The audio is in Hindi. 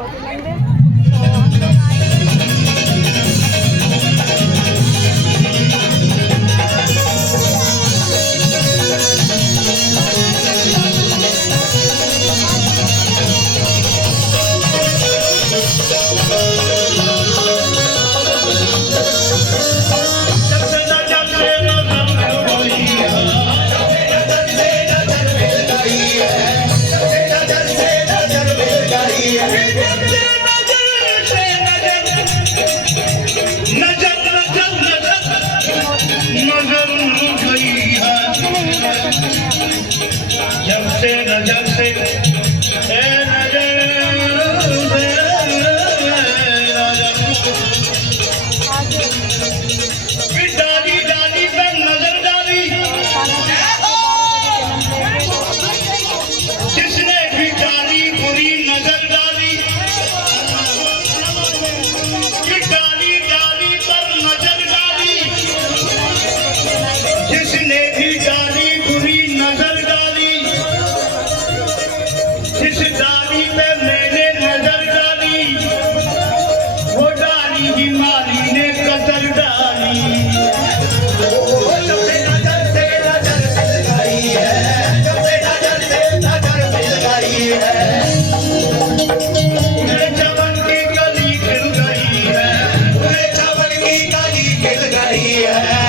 भगवती मंदिर। तो हम लोग जब से नजर से ए नजर डाली डाली पर नजर डाली, जिसने भी डाली बुरी नजर डाली, डाली डाली पर नजर डाली, जिसने भी डाली बुरी नजर डाली, जिस डाली पे मैंने नजर डाली, वो डाली ही माली ने कतर डाली। जब से नजर से नजर मिल गई है, जब से नजर से नजर मिल गई है, उन्हें चमन की कली खिल गई है, उन्हें चमन की कली खिल गई है।